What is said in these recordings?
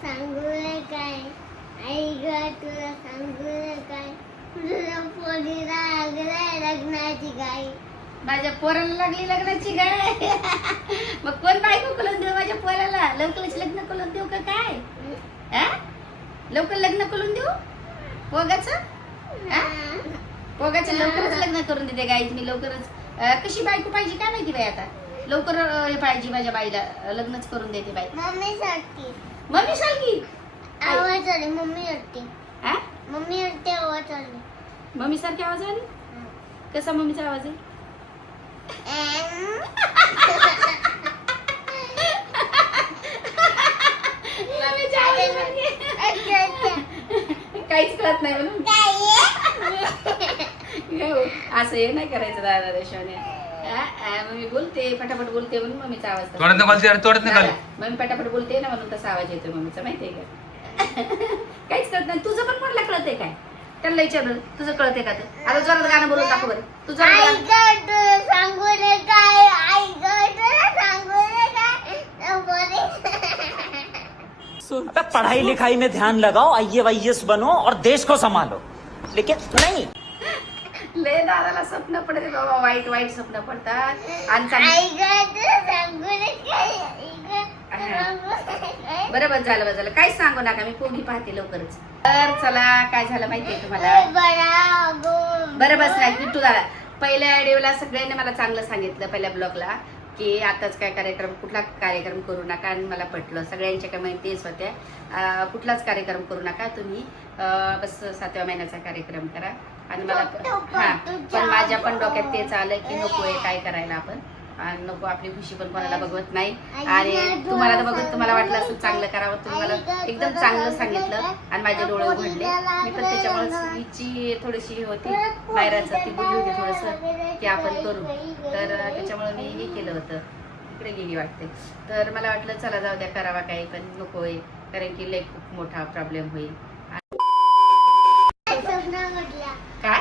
सांगू काय आई ग तुला सांगू काय तुला पोरीला लागलाय लग्नाची गाय. माझ्या पोराला लागली लग्नाची गाय. मग कोण बायको करून देऊ माझ्या पोराला? लवकरच लग्न करून देऊ का काय? लवकर लग्न करून देऊ पोगाचं? पोगाचं लवकरच लग्न करून देते गाई मी लवकरच. कशी बायको पाहिजे काय माहिती बाई आता. लवकर हे पाहिजे माझ्या बाईला लग्नच करून देते बाई. मम्मी सारखी मम्मी सारखी आवाज आली. मम्मी वाटते मम्मी वाटते आवाज आली. मम्मी सारखी आवाज आली. कसा मम्मीचा आवाज आहे? काहीच कळत नाही म्हणून असं हे नाही करायचं दादा रेशोने. मम्मी बोलते फटाफट बोलते म्हणून मम्मीचा आवाज. मम्मी फटाफट बोलते ना म्हणून तसा आवाज येतो मम्मीचा माहितीये का? काहीच कळत नाही. तुझं पण कोणाला कळतंय काय? त्यांना विचारलं तुझं कळतंय का? तर आता जोरात गाणं बोलून टाकू बरं. तुझं सांगू रे काय आई सांगू रे काय. पढ़ाई लिखाई में ध्यान लगाओ, IAS बनो और देश को संभालो. लेकिन नहीं, लय दादाला स्वप्न पडते बाबा. वाईट वाईट स्वप्न पडतात. बरं बस झालं काहीच सांगू नका. मी पोगी पाहते लवकरच. तर चला काय झालं माहितीये तुम्हाला? बरं बस नाही किट्टू दादा. पहिल्या व्हिडिओला सगळ्यांनी मला चांगलं सांगितलं पहिल्या ब्लॉगला की आताच काय कुठला कार्यक्रम करू नका. आणि मला पटलं. सगळ्यांच्या कमेंट तेच होत्या कुठलाच कार्यक्रम करू नका तुम्ही. बस 7व्या महिन्याचा कार्यक्रम करा. आणि मला पण माझ्या पण डोक्यात तेच आलं की नको आहे काय करायला आपण. आणि नको आपली खुशी पण कोणाला बघवत नाही. आणि तुम्हाला तर बघत तुम्हाला वाटलं असं चांगलं करावं. तुम्हाला एकदम चांगलं सांगितलं आणि माझे डोळे उघडले. मी पण त्याच्यामुळे हिची थोडीशी होती मायराचं ती बोलली होती थोडंसं की आपण करू. तर त्याच्यामुळे मी हे केलं होतं. इकडे गेली वाटते. तर मला वाटलं चला जाऊ द्या करावा काही पण नको आहे कारण की लय खूप मोठा प्रॉब्लेम होईल. काय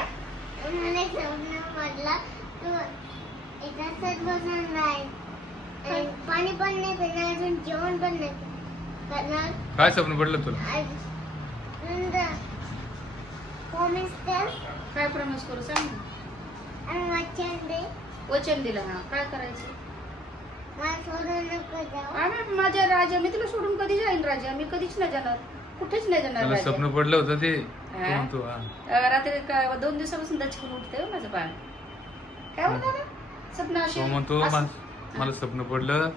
पाणी पण नाही पिणार जेवण पण नाही करणार. काय स्वप्न पडलं तुला? काय प्रॉमिस करू सांग ना. वचन दिलं. हा काय करायचं? माझ्या राजा मी तुला सोडून कधी जाईन राजा? मी कधीच नाही जाणार. कुठेच नाही जाणार. स्वप्न पडलं होतं ते रात्री 2 दिवसापासून दचकून उठते माझं बाळ. काय म्हणतो स्वप्न असे म्हणतो मला स्वप्न पडलं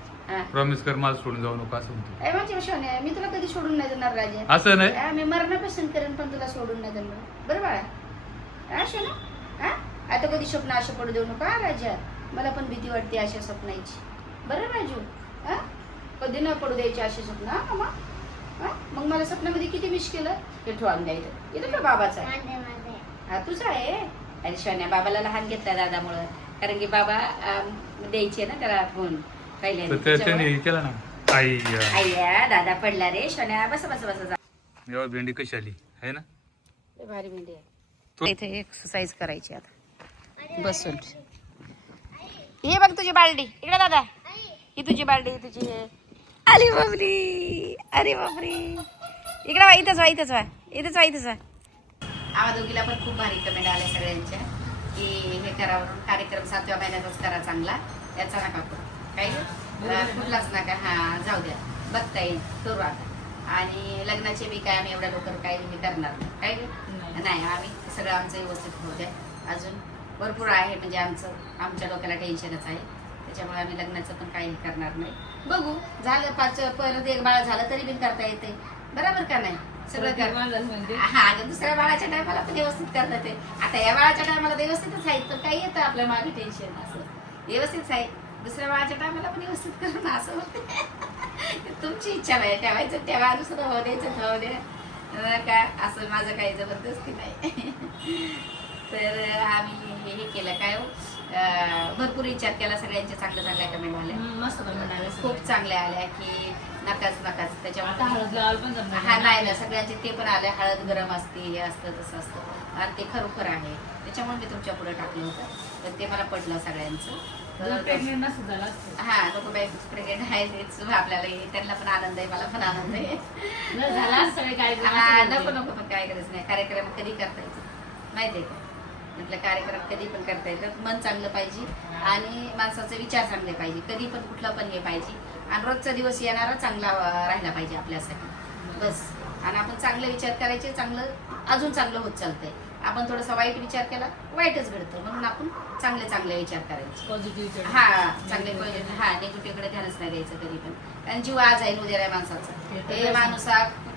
प्रॉमिस कर मला सोडून जाऊ नको असं म्हणतो. माझी विश्वास आहे मी तुला कधी सोडून नाही जाणार राजा. असं नाही मी मरणापासून करेन पण तुला सोडून नाही जाणार. बरं बाळा अशा ना आता कधी स्वप्न असे पडू देऊ नका राजा. मला पण भीती वाटते अशा स्वप्नाची. बरं राजू कधी न पडू द्यायचे असे स्वप्न. मामा मग मला स्वप्नामध्ये किती विश केलं हे ठेवून द्यायचं. इथं बाबाचा आहे. हा तुझा आहे. अरे शोन्या बाबाला लहान घेतला दादामुळं कारण की बाबा द्यायचे ना त्याला फोन केला ना. आय्या दादा पडला रे शोन्या. बस बस बस. एवढी भेंडी कशी आली आहे ना? भारी भेंडी आहे. इथे एक्सरसाइज करायची आता बसून. हे बघ तुझी बालडी इकडे दादा. ही तुझी बालडी तुझी अरे बापरी. अरे बापरी इकडे वा. इथंच वा इथंच वा इथंच वा इथंच वा. आम्हा दोघीला पण खूप भारी कमेंट आल्या सगळ्यांच्या की हे करावं कार्यक्रम 7व्या महिन्याचाच करा चांगला. याचा नका करू काही कुठलाच नका. हा जाऊ द्या बघता येईल करू आता. आणि लग्नाचे बी काय आम्ही एवढ्या लवकर काही मी करणार काही नाही. आम्ही सगळं आमचं व्यवस्थित होऊ द्या. अजून भरपूर आहे म्हणजे आमच्या डोक्याला टेन्शनच आहे. त्याच्यामुळे आम्ही लग्नाचं पण काही करणार नाही. बघू झालं परत एक बाळ झालं तरी पण करता येते. बरोबर का नाही? सगळं कर. हा दुसऱ्या बाळाच्या टायमाला पण व्यवस्थित करता येते. आता या बाळाच्या टायमाला व्यवस्थितच आहे तर काही येतं आपल्या मागे टेन्शन. असं व्यवस्थितच आहे. दुसऱ्या बाळाच्या टायमाला पण व्यवस्थित करणं असं होतं. तुमची इच्छा नाही ठेवायचं तेव्हा दुसरं हो द्यायचं हो द्या काय असं माझं काही जबरदस्ती नाही. तर आम्ही हे केलं काय भरपूर विचार केला. सगळ्यांच्या चांगल्या कमेंट आल्या. मस्त कमेंट खूप चांगल्या आल्या की नकाच त्याच्यामुळे हा नाही ना सगळ्यांचे ते पण आले. हळद गरम असते हे असतं तसं असतं आणि ते खरोखर आहे. त्याच्यामुळे मी तुमच्या पुढे टाकलं होतं पण ते मला पडलं सगळ्यांचं. प्रेग्नेंट नसतं झालं असतं. हा लोक प्रेग्नेंट आहे तेच आपल्याला त्यांना पण आनंद आहे, मला पण आनंद आहे. झाला असं सगळे कार्यक्रम हा असं नको होते. नको पण काय करायचं नाही. कार्यक्रम कधी करता येतो माहितीये का? म्हटलं कार्यक्रम कधी पण करता येतं. मन चांगलं पाहिजे आणि माणसाचे विचार चांगले पाहिजे. कधी पण कुठला पण हे पाहिजे आणि रोजचा दिवस येणारा चांगला राहिला पाहिजे आपल्यासाठी बस. आणि आपण चांगले विचार करायचे, चांगलं अजून चांगलं होत चालतंय. आपण थोडासा वाईट विचार केला वाईटच घडतं, म्हणून आपण चांगले चांगले विचार करायचे. Positive विचार. हा चांगले हा निगेटिव्हकडे ध्यानच नाही द्यायचं कधी पण. कारण जीव आज आहे उद्या आहे माणसाचा. हे माणूस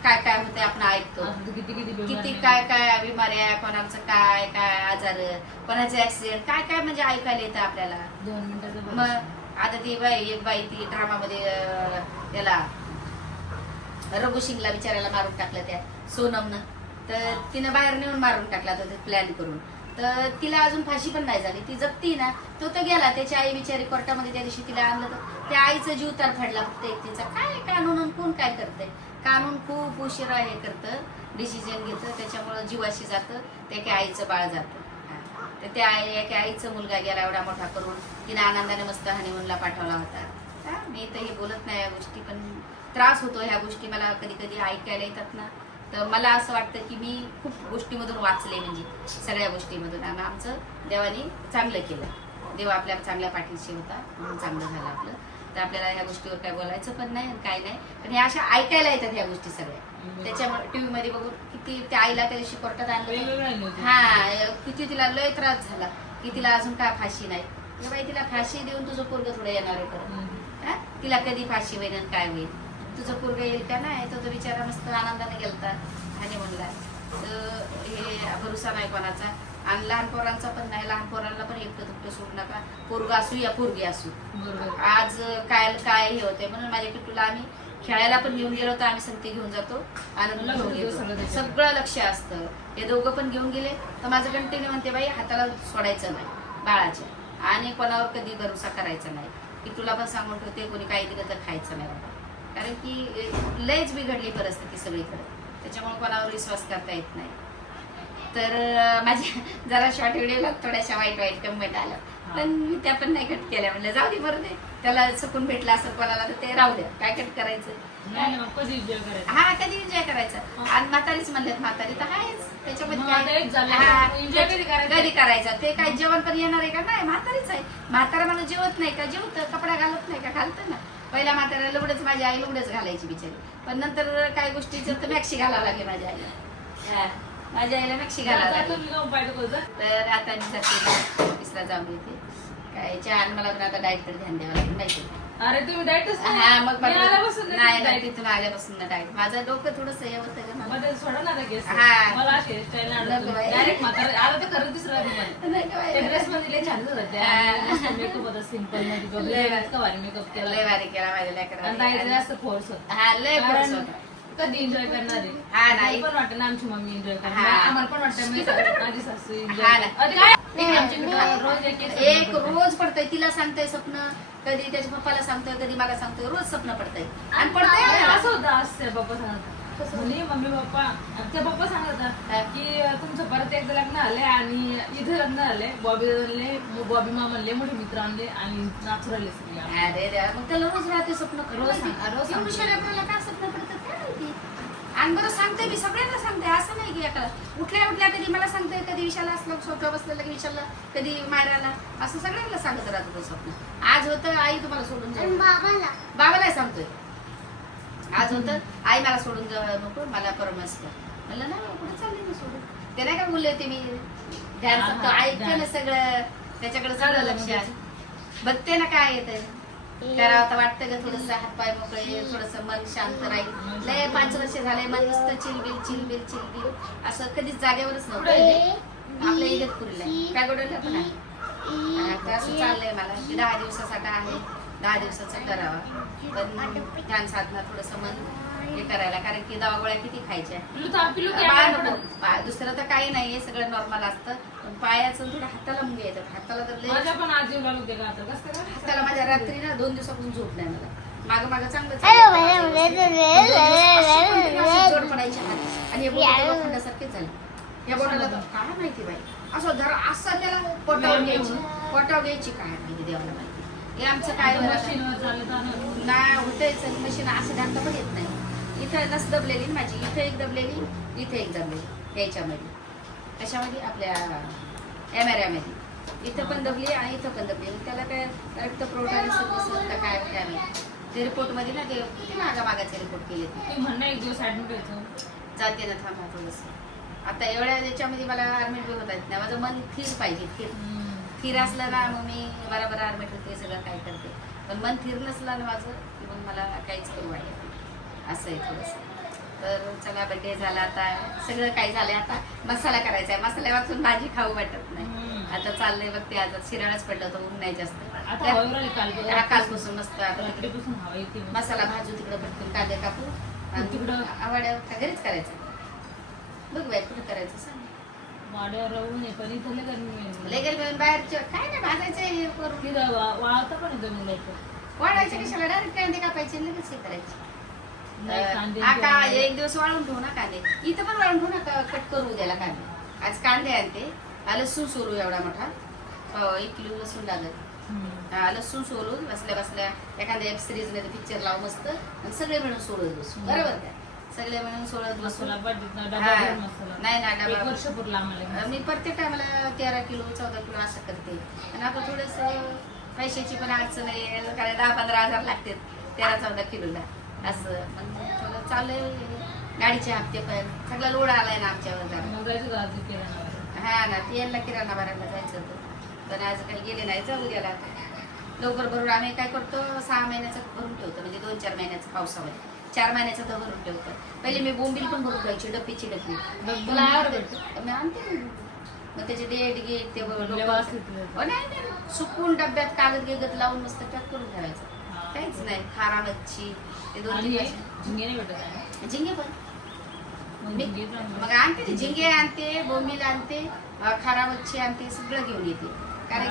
काय काय होते आपण ऐकतो, आता किती किती काय काय बिमाऱ्या, कोणाचं काय काय आजार, कोणाचे ऍक्सिडेंट, काय काय म्हणजे ऐकायला येतं आपल्याला. 2 मिनिटाचं मग आता ती बाई एक बाई ती ड्रामामध्ये त्याला रघु सिंगला बिचारायला मारून टाकलं त्या सोनमनं. तर तिनं बाहेर नेऊन मारून टाकला तो प्लॅन करून. तर तिला अजून फाशी पण नाही झाली, ती जगती ना. तो तर गेला, त्याची आई बिचारी कोर्टामध्ये त्या दिवशी तिला आणलं तर त्या आईचा जीव तर फाडला फक्त एकटीचा. काय कानून कोण काय करतंय? कानून खूप उशिरा हे करतं, डिसिजन घेतं, त्याच्यामुळं जीवाशी जातं, त्या आईचं बाळ जातं. तर त्या एका आईचा मुलगा गेला एवढा मोठा करून, तिने आनंदाने मस्त हनीमूनला पाठवला होता. मी तर हे बोलत नाही या गोष्टी, पण त्रास होतो ह्या गोष्टी मला कधी कधी ऐकायला येतात ना. तर मला असं वाटतं की मी खूप गोष्टीमधून वाचले, म्हणजे सगळ्या गोष्टीमधून. आणि आमचं देवाने चांगलं केलं, देव आपल्या चांगल्या पाठीशी होता म्हणून चांगलं झालं आपलं. तर आपल्याला ह्या गोष्टीवर काय बोलायचं पण नाही आणि काय नाही, पण ह्या अशा ऐकायला येतात ह्या गोष्टी सगळ्या. त्याच्यामुळे टीव्ही मध्ये बघून किती त्या आईला त्या दिवशी कोर्टात आणलं, हा किती तिला लय त्रास झाला की तिला अजून काय फाशी नाही. बाई तिला फाशी देऊन तुझं पोरग थोडं येणार आहे परत, तिला कधी फाशी होईल आणि काय होईल, तुझं पोरग येईल का नाही. तो बिचारा मस्त आनंदाने गेलता आणि म्हणला. हे भरोसा नाही कोणाचा. आणि लहान पोरांचा पण नाही, लहान पोरांना पण एकटं तुकटं सोडू नका, पोरग असू या पोरगी असू. आज काय हे होते म्हणून माझ्या किट्टूला आम्ही खेळायला पण घेऊन गेलो तर आम्ही संगती घेऊन जातो आणि घेऊन येतो, सगळं लक्ष असतं. हे दोघं पण घेऊन गेले तर माझं कंटिन्यू म्हणते बाई हाताला सोडायचं नाही बाळाच्या, आणि कोणावर कधी भरोसा करायचा नाही. की तुला पण सांगून ठेवते, कोणी काही दिलं तर खायचं नाही बाबा, कारण की लयच बिघडली परिस्थिती सगळीकडे, त्याच्यामुळे कोणावर विश्वास करता येत नाही. तर माझ्या जरा शॉर्ट व्हिडिओला थोड्याशा वाईट कमेंट आल्या, पण मी त्या पण नाही कट केल्या. म्हणलं जाऊ दे बरं, ते त्याला सुकून भेटलं असं कोणाला तर ते राहू द्या, काय कट करायचं. हा कधी एन्जॉय करायचं. आणि म्हातारीच म्हणलेत, म्हातारी तर आहेच त्याच्यामध्ये कधी करायचं. ते काय जेवण पण येणार आहे का? नाही, म्हातारीच आहे. म्हातारा मला जेवत नाही का? जेवतं. कपडा घालत नाही का? घालतं ना. पहिला म्हाताऱ्याला लुगडंच, माझी आई लुगडंच घालायची बिचारी, पण नंतर काय गोष्टीचं तर मॅक्सी घालावं लागले माझ्या आईला. माझ्या आईला मॅक्सी घालावं लागली. तर आता मी जाते ऑफिसला जाऊन येते. काय छान, मला पण आता डाएट कडे ध्यान द्यावं लागेल माहिती. अरे तुम्ही डाएटच हा मग नाही तिथून आल्यापासून डाएट. माझं डोकं थोडस हे होतं का मला. सोडा ना हा. मला अशी स्टाईल डायरेक्ट म्हातारा. आता तर खरं दिसला तुम्हाला ड्रेस मध्ये छान होता, मेकअप होता सिंपल मध्ये, मेकअप केला, लय भारी केला माझ्या लेकराने. जास्त फोर्स होता. हा लय फोर्स होता. कधी एन्जॉय करणार आहे. हा नाही पण वाटतं ना आमची मम्मी एन्जॉय करणार, हा. आम्हाला पण वाटतं माझी सासू हा ना. एन्जॉय रोज एक रोज पडतंय. तिला सांगतोय स्वप्न, कधी त्याच्या पप्पाला सांगतोय, कधी मला सांगतोय, रोज स्वप्न पडतंय. आणि पडतंय असं होतं. आज ते पप्पा सांगत म्हणे, मम्मी पप्पा ते पप्पा सांगत होता की तुमचं परत एकदा लग्न आले आणि इथे लग्न आले, बॉबी आणले, बॉबी मामाले, मोठे मित्र आणले आणि नाचू राहिले सगळे. अरे देवा, मग त्याला रोज राहते स्वप्न. रोज एवढं शरीराला काय स्वप्न पडतात काय माहिती. आणि बरं सांगते, मी सगळ्यांना सांगते, असं नाही की एकाला. उठल्या कधी मला सांगते, कधी विशाला असलं सोफ्या बसलेलं की विशाला, कधी मायराला, असं सगळ्यांना सांगत राहतो तो स्वप्न. आज होतं आई तुम्हाला सोडून जाऊ, बाबाला सांगतोय. आज होतं आई मला सोडून जाऊ नको, मला परमस कर. म्हणलं ना कुठं चालले मी सोडून. ते नाही का बोलले होते मी ध्यान सांगतो, ऐकते ना सगळं, त्याच्याकडे सगळं लक्ष आहे, बघते ना काय येतं. करावं तर वाटतं का थोडस हातपाय मोकळे, थोडस मन शांत राहील. लय 5 वर्ष झाले मन नुसतं चिलबिल असं कधीच जागेवरच नव्हतं. आपल्या इगतपुरीला काय गोडवलं पण आहे. असं चाललंय मला की 10 दिवसासाठी आहे, 10 दिवसाचं करावा. पण ध्यान साधना थोडस मन हे करायला, कारण की दवा गोळ्या किती खायच्या. दुसरं तर काही नाहीये, सगळं नॉर्मल असतं. पण पायाचं थोडं हाताला मुंगे येतात. हाताला तर लय, हाताला माझ्या रात्री ना 2 दिवसापासून झोप नाही मला. मागं चांगलं जोड पडायचे हात, आणि हे बोटाला खंडासारखेच झाले. या बोटाला तर काय माहिती बाई, असं धर असं त्याला पोटावर घ्यायची, पोटाव घ्यायची काय माहिती देवाला माहिती. हे आमचं काय मशीनवर चालत नाही होतंयच मशीन असे ढाकता पण येत नाही. इथं नस दबलेली ना माझी, इथं एक दबलेली, इथे एक दबलेली याच्यामध्ये, कशामध्ये आपल्या मध्ये इथं पण दबली आणि इथं पण दबली. त्याला काय रक्त पुरवठा दिसत का काय काय नाही. ते रिपोर्टमध्ये ना ते किती मागाचे रिपोर्ट केले ते म्हणणं एक दिवस ऍडमिट व्हायचं. जाते ना थांबा थोडंसं. आता एवढ्या याच्यामध्ये मला ऍडमिट बी होता येत नाही. माझं मन थिर पाहिजे, थिर असलं ना मग मी बराबर ऍडमिट होते, सगळं काय करते. पण मन थिर नसलं ना माझं की मग मला काहीच करू वाटत नाही. असं आहे थोडंसं. तर चला बड्डे झाला, आता सगळं काय झालंय. आता मसाला करायचा आहे, मसाला वाचून भाजी खाऊ वाटत नाही. आता चाललंय बघते, आता शिराळच पडलं होतं, ऊन नाही जास्त. कालपासून मस्त मसाला भाजू, तिकडं पटकन कांदे कापू आणि तिकडं आवड्या घरीच करायचं. बघ बाई कुठं करायचं सांग. वाड्यावर राहून पण इथं लगेच मिळून बाहेरच्या काय नाही भाजायचं करून वाळता पण येतं मुलं वाढायचं कशाला, डायरेक्ट कांदे कापायचे लगेच हे करायचे. एक दिवस वाळून ठेवू ना कांदे, इथं पण वाळून ठेवू ना, कट करू द्यायला कांदे. आज कांदे आणते, लसूण सोलू एवढा मोठा, 1 किलो लसूण लागत. लसूण सोलून बसल्या बसल्या एखाद्या वेब सिरीज मध्ये पिक्चर लावू मस्त आणि सगळे मिळून सोडत बसू. बरोबर का, सगळे मिळून सोडत बसू. नाही ना डबा मी प्रत्येक टायमाला 13 किलो 14 किलो असं करते. आणि आपण थोडस पैशाची पण अडचण आहे, कारण 10-15 हजार लागते 13-14 किलोला असं. मग थोडं चाललंय, गाडीचे हप्ते पण सगळा लोड आलाय ना आमच्यावर. हा ना, यांना किराणा भरायला जायचं होतं पण आज काही गेले नाही. जाऊ द्याला लवकर भरून आम्ही काय करतो, 6 महिन्याचं भरून ठेवतो, म्हणजे 2-4 महिन्याचं पावसामध्ये 4 महिन्याचं तर भरून ठेवतो. पहिले मी बोंबील पण भरून ठेवायची, डब्बीची डब्बी तुला आवडतं मी आणते. मग त्याचे डेट गेट ते नाही सुकून डब्यात कागद गेगत लावून मस्त पॅक करून ठेवायचं. काहीच नाही. खारा मच्छी ते 2-3 झिंगे पण मग आणते, झिंगे आणते, बोंबील आणते, खारा मच्छी आणते, सगळं घेऊन येते. कारण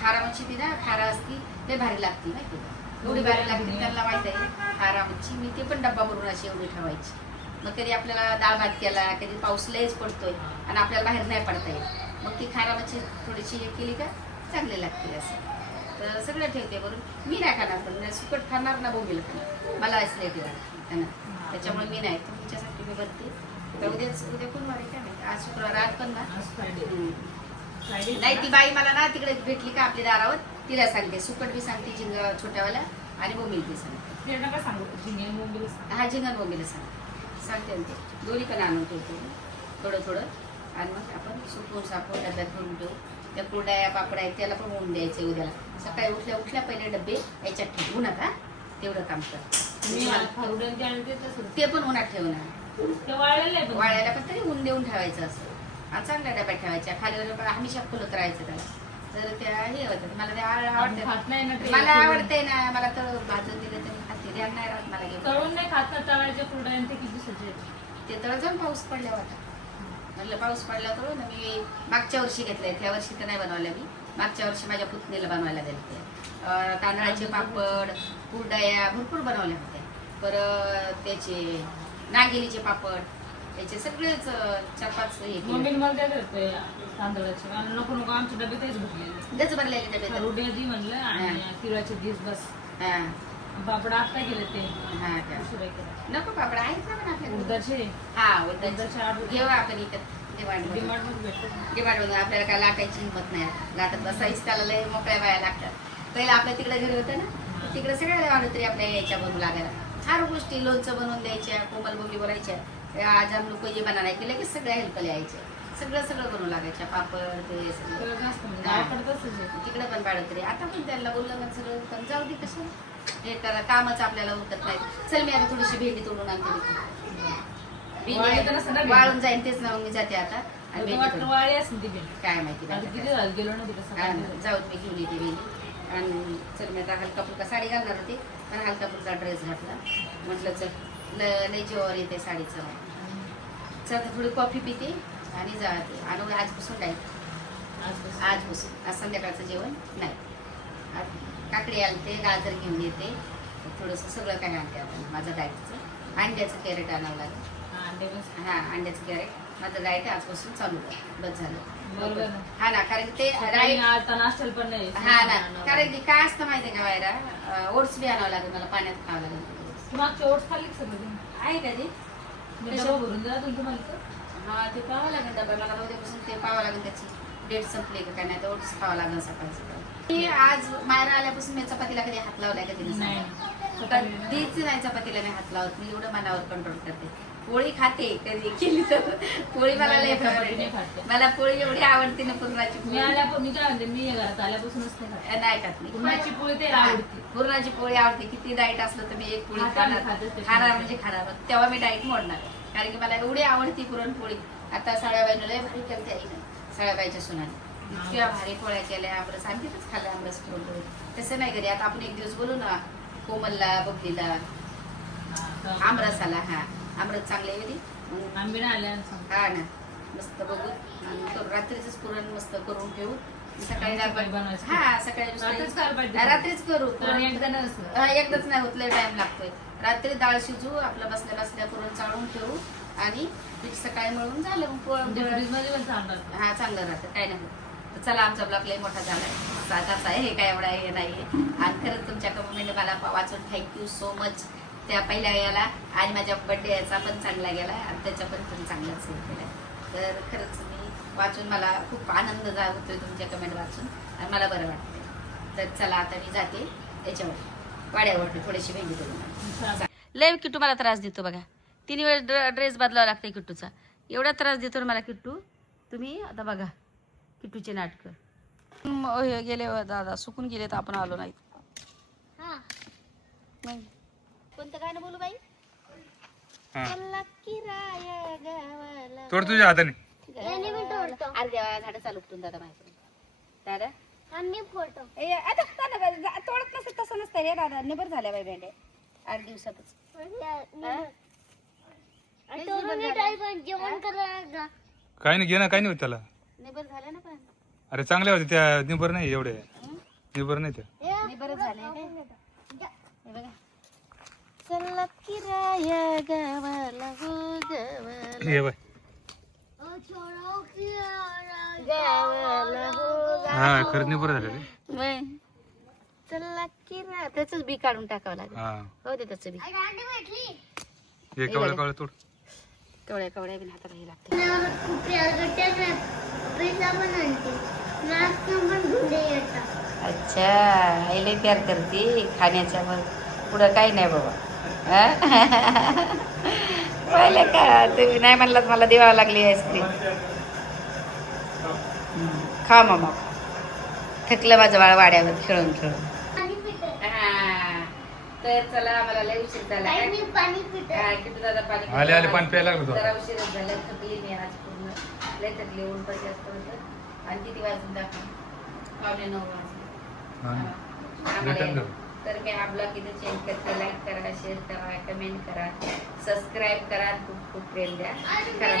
खारा मच्छी ती ना खारा असती ते भारी लागते माहिती का, एवढी भारी लागते त्यांना माहित आहे. खारा मच्छी मी ते पण डब्बा भरून अशी एवढी ठेवायची. मग कधी आपल्याला डाळ भात केला, कधी पाऊस लयच पडतोय आणि आपल्याला बाहेर नाही पडता येत, मग ती खारा मच्छी थोडीशी हे केली का चांगली लागते. असं तर सगळं ठेवते भरून. मी नाही खाणार, पण सुकट खाणार ना बोंबील खाणार, मला ऍसिडिटी लागते त्यांना, त्याच्यामुळे मी नाही. तुमच्यासाठी मी भरते. तर उद्या कोण वारे काय माहिती, आज शुक्रवार आज पण ना नाही. ती बाई मला ना तिकडे भेटली का आपल्या दारावर, तिला सांगते सुकट बी सांगते, झिंग छोट्यावाला आणि बोंबील बी सांगते. हा झिंगण बोंबील सांगते ते दोन्ही पण आणून ठेवतो थोडं थोडं. आणि मग आपण सुकून सापून डब्यात भरून ठेवू. त्या कुरड्या पापड्या आहेत त्याला पण होऊन द्यायचे उद्याला. सकाळी उठल्या पहिले डबे याच्यात ठेवू नका, तेवढं काम कर. ते पण उन्हात ठेवणार, वाळायला पण तरी ऊन देऊन ठेवायचं असं. आणि चांगल्या डब्यात ठेवायच्या, खाली हमेशा फुलत राहायचं त्याला. तर त्या हे होतं, मला ते आवडते, मला आवडते ना. मला तर भाजून दिलं तरी खाते, ध्यान नाही राहत मला घेऊन. तळून नाही खात ना तळायच्या कुरड्या, ते किती सजे ते तळ जाऊन पाऊस पडल्यावर म्हटलं पाऊस पडला तर ना. मी मागच्या वर्षी घेतलंय, त्या वर्षी तर नाही बनवल्या मी. मागच्या वर्षी माझ्या पुतणीला बनवायला दिले. तांदळाचे पापड, कुरडया भरपूर बनवल्या होत्या. परत त्याचे नागेलीचे पापड, त्याचे सगळेच 4-5 हे तांदळाचे नको नको आमच्या डबे तेच भरलेले, गच भरलेले डबे. रोटी म्हणलं आणि तिळाचे दिस बस. पापड आता गेले ते. हा का नको पापड आहेत ना पण आपल्याकडे उडदाचे. हा उडदाचे घेऊ आपण इथं डिमांड. आपल्याला काय लाटायची हिंमत नाही, लाटत बसायची त्याला लय मोकळ्या बाया लागतात. पहिलं आपल्या तिकडे घरी होतं ना, तिकडे सगळ्या वाढतरी आपल्या यायच्या बनवू लागायला. फार गोष्टी लोणचं बनवून द्यायच्या, कोमल बोंबली बोलायच्या, आज आम लोक जे बनायला केले की सगळ्या हेल्पला यायच्या, सगळं बनवू लागायच्या. पापड ते सगळं तिकडे पण बाळतरी. आता पण त्यांना बोललं सगळं पण जाऊ दे, कसं हे करा कामच आपल्याला उठत नाही. चल मी आता थोडीशी भेंडी तोडून आणते, वाळून जाईन तेच ना. मी जाते आता काय माहिती जाऊ मी घेऊन येते भेंडी. आणि चल मी आता हलका फुलका साडी घालणार होती, पण हलका फुलका ड्रेस घातला. म्हटलं चल लय जीवावर येते साडीचं. चल थोडी कॉफी पिते आणि जाते. आणि आजपासून डायट, आजपासून आज संध्याकाळचं जेवण नाही. काकडी आणते, गाजर घेऊन येते, थोडंसं सगळं काय आणते आपण माझं डायटचं. अंड्याचं कॅरेट आणावं लागेल. हा अंड्याचं कॅरेट माझं डाएट आजपासून चालू आहे, बस झालं. बरोबर ना. हा ना, कारण की ते सकाळी डाएट आता नाश्त्याला पण नाही. हा ना, कारण की काय असतं माहितीये का बाहेर ओट्स बी आणावं लागेल मला, पाण्यात खावं लागेल. तू मागच्या ओट्स खाल्ली का सगळं तुम्ही? आहे का ते? मी डबा भरून दिला तुम्हाला तर. हा ते पाहावं लागेल डबा, मला उद्यापासून ते पाहावं लागेल, त्याची डेट संपली का काय, नाही तर ओट्स खावं लागेल सकाळी सकाळी. मी आज मायरा आल्यापासून मी चपातीला कधी हात लावलाय का तिने? नाही. कधीच नाही चपातीला मी हात लावत, मी एवढं मनावर कंट्रोल करते. पोळी खाते कधी केली तर, पोळी मला लय चपाती नाही favorite खाते. आहे. मला पोळी एवढी आवडते ना, पुरणाची मी पोळी. मी काय म्हणते, मी घरात आल्यापासूनच नाही खात. नाही खात मी. पुरणाची पोळी ते हा, आवडते. पुरणाची पोळी आवडते. किती डाएट असलं तर मी एक पोळी खाते, खाणार खाते ते. खाणार म्हणजे खाणार. तेव्हा मी डाएट मोडणार, कारण की मला एवढी आवडती पुरणपोळी. आता साळ्याबाईनं लय भारी केलं आईनं, साळ्याबाईच्या सुनाने इतक्या भारी पोळ्या केल्या. आमरस आम्ही तिथंच खाल्लं, आमरस पुरणपोळी. तसं नाही घरी. आता आपण एक दिवस बोलू ना, कोमलला बबलीला आमरसाला. हा, आमरस चांगले आहे मग. आंबे ना आल्या आणि सांग. हा ना, मस्त बघू आणि करू. रात्रीच पुरण मस्त करून ठेवू, सकाळी सकाळी बनवायचं. हा सकाळी रात्रीच करायला पाहिजे. रात्रीच करू. कारण एकदा नसतं. हा, एकदाच नाही होत, लय टाइम लागतोय. रात्री डाळ शिजू, आपलं बसल्या बसल्या पुरण चाळून ठेवू आणि पीठ सकाळी मळून झालं. मग म्हणजे फ्रीजमध्ये पण चांगलं. हा, चांगलं राहतं, काय नाही होत. तर चला, आमचा ब्लॉग लय मोठा झालाय, साधाच आहे, हे काय एवढा हे नाहीये. आणि खरंच तुमच्या कमेंट मला वाचून थँक्यू सो मच. त्या पहिल्या याला आणि माझ्या बर्थडे याचा पण चांगला गेला आणि त्याचा पण तुम्ही चांगलाच हे केलाय. तर खरंच मी वाचून मला खूप आनंद होतोय तुमच्या कमेंट वाचून आणि मला बरं वाटतंय. तर चला, आता मी जाते याच्यावर वाड्यावरती थोडीशी भेंडी करून. लय किट्टू मला त्रास देतो बघा, 3 वेळेस ड्रेस बदलावा लागतंय किट्टूचा. एवढा त्रास देतो ना मला किट्टू. तुम्ही आता बघा किट्टूचे नाटकं. गेले दादा सुकून गेले तर आपण आलो नाही. हा, कोणतं गाणं बोलू बाई? तोड तुझ्या हाताने. याने मी तोडतो. अरे देवा, झाडं चालू उपटून दादा माहिती. दादा आम्ही फोटो. आता तोडत नसतं, तसं नसतं रे दादा. निबर झाल्या बाई भेंड्या 8 दिवसातच. तोडून येतोय पण जेवण करायला. काही नाही, घे ना, काही नाही होत त्याला. निबर झाल्या ना पण. अरे चांगले होते त्या, निबर नाही एवढे, निबर नाही त्या. निबर झाले हे बघा. चला की राया गावाला हो गावाला. हे बाय. छोडो की गावाला हो हा, खरंच निबर झाले रे. गावाला. चला की रा, त्याच बी काढून टाकावं लागेल. हा, हो दे त्याचं बी. गांडी भेटली. हे कवळ्या तोड. कवड्या कवड्या बी हाताला हे लागते. मला खूप यागट्या पिझ्झा पण आणते. नाश्ता पण गुंडे येतात. अच्छा, आईले प्यार करते खाण्याच्या, मग पुढं काही नाही बाबा. पहिले का तुम्ही नाही म्हणलात मला देवावं लागली आईस्क्रीम. खा मामा, थकलं माझं बाळ वाड्यावर खेळून खेळून. पाणी पिते. तर चला, मला लय उशीर झाला. आई, मी पाणी पिते. किती दादा पाणी आले आले पाणी प्यायला लागलो जरा उशीरच झालं, थकली मी आज पूर्ण, लय थकली. ऊन पण जास्त होतं. आणि किती वाजून दाखवा, 8:45 वाजले. आम्हाला. तर मी हा ब्लॉग इथे चेंज करते. लाईक करा, शेअर करा, कमेंट करा, सबस्क्राईब करा, खूप खूप प्रेम द्या. करा.